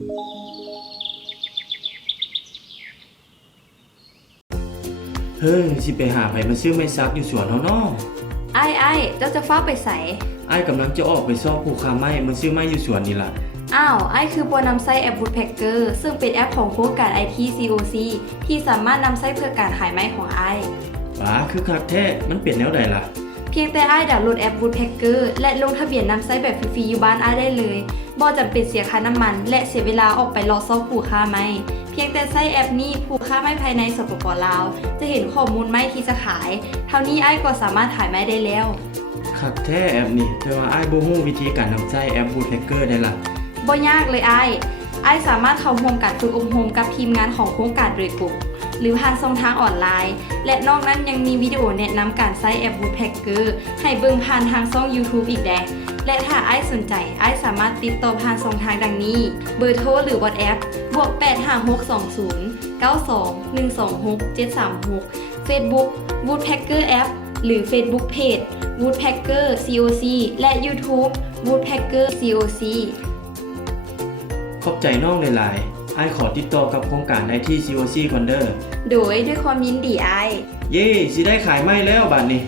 เฮ้ยสิไปหาไผมาซื้อไม้ซักอยู่สวนเฮาน้อไอ้เจ้าจะฟ้าไปใส่อ้ายกำลังจะออกไปซอกผู้ค้าไม้มาซื้อไม้อยู่สวนนี่ล่ะอ้าวไอ้คือบัวนำไส้แอป Woodpecker ซึ่งเป็นแอปของโครงการ IT COC ที่สามารถนำไส้เพื่อการขายไม้ของไอ้ว้าคือคักแท้มันเป็นแนวใดล่ะเพียงแต่ไอ้ดาวน์โหลดแอป Woodpecker และลงทะเบียนนำไส้แบบฟรีๆอยู่บ้านไอ้ได้เลยบ่จำเป็นเสียค่าน้ำมันและเสียเวลาออกไปรอซอกผู้ค้าไม้เพียงแต่ไส้แอปนี้ผู้ค้าไม้ภายในสปป.ลาวจะเห็นข้อมูลไม้ที่จะขายเท่านี้ไอ้ก็สามารถขายไม้ได้แล้วคักแท้แอปนี่แต่ว่าอ้ายบ่ฮู้วิธีการนำใช้แอป Woodpecker ได้ล่ะบ่ยากเลยไอ้สามารถเข้าร่วมการฝึกอบรมกับทีมงานของโครงการโดยตรงหรือผ่านช่องทางออนไลน์และนอกนั้นยังมีวิดีโอแนะนำการใช้แอป Woodpecker ให้เบิ่งผ่านทางช่อง YouTube อีกแดะและถ้าไอ้สนใจไอ้สามารถติดต่อผ่านช่องทางดังนี้เบอร์โทรหรือ WhatsApp +85620 92 126 736 Facebook Woodpecker App หรือ Facebook Page Woodpecker COC และ YouTube Woodpecker COC ขอบใจน้องหลายๆอ้ายขอติดต่อกับโครงการ IT COC ก่อนเด้อโดยด้วยความยินดีไอ้เย้สิได้ขายไม้แล้วบัดนี้